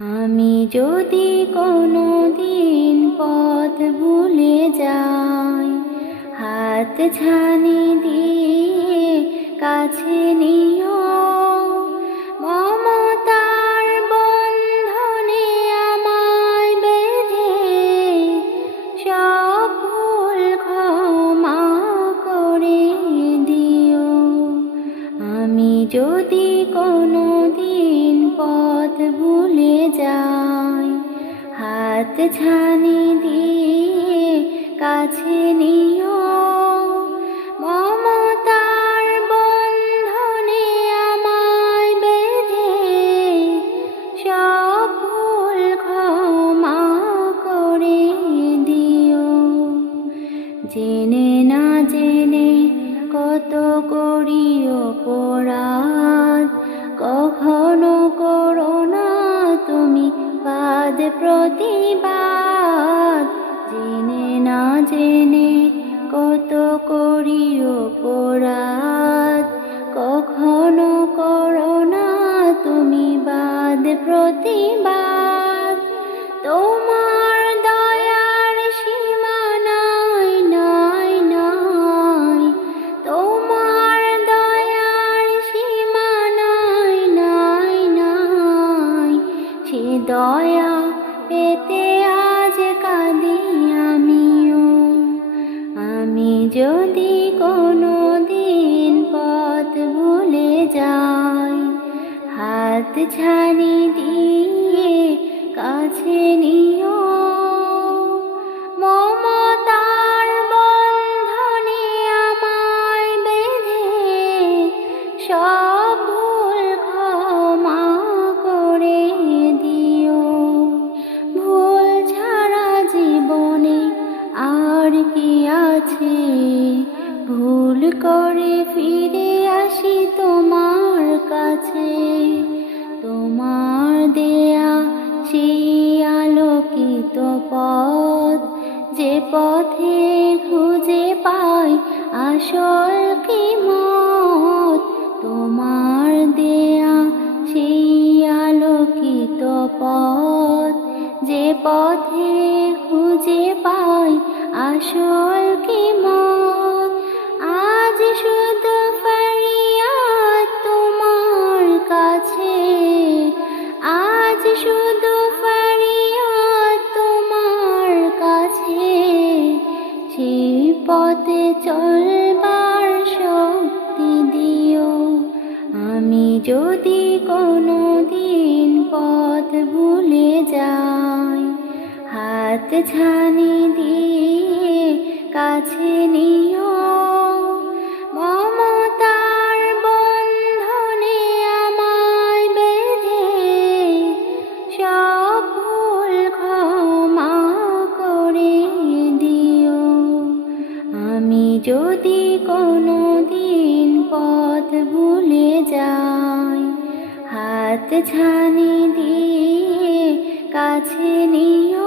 আমি যদি কোনো দিন পথ ভুলে যাই, হাত ছানি দিয়ে কাছে নিও। মমতার বন্ধনে আমায় বেঁধে সব ভুল ক্ষমা করে দিও। আমি যদি কোনো দিন পথ ভুলে যাই, হাত ছানি দিয়ে কাছে নিও। মমতার বন্ধনে আমায় বেঁধে সব ভুল ক্ষমা করে দিও। জেনে না জেনে কত করি অপরাধ, কখনো করো না তুমি বাদ প্রতিবাদ। জেনে না জেনে কত করি অপরাধ, কখনো করো না তুমি বাদ প্রতিবাদ। তোমার দয়ার সীমা নাই নাই নাই, তোমার দয়ার সীমা নাই নাই নাই। সে দয়া পেতে আজ কাঁদি আমিও। আমি যদি কোনো দিন পথ ভুলে যাই, হাত ছানি দিয়ে কাছে নিও। মমতার বন্ধনে আমায় বেঁধে সব ভুল ক্ষমা করে দিও। ভুল ছাড়া জীবনে আর কি আছে, ভুল করে ফিরে আসি তোমার কাছে। তোমার দেয়া সেই আলোকিত পথ, যে পথে খুঁজে পাই আসল কিমত। তোমার দেয়া সেই আলোকিত পথ, যে পথে খুঁজে পাই আসল কিমত। আজ শুধু ফরিয়াদ তোমার কাছে, আজ শুধু ফরিয়াদ তোমার কাছে। সেই পথে চলবার শক্তি দিও। আমি যদি কোনো দিন পথ ভুলে যাই, হাত ছানি দিয়ে কাছে নিও। মমতার বন্ধনে আমায় বেঁধে সব ভুল ক্ষমা করে দিও। আমি যদি কোনো দিন পথ ভুলে যাই, হাত ছানি দিয়ে কাছে নিও।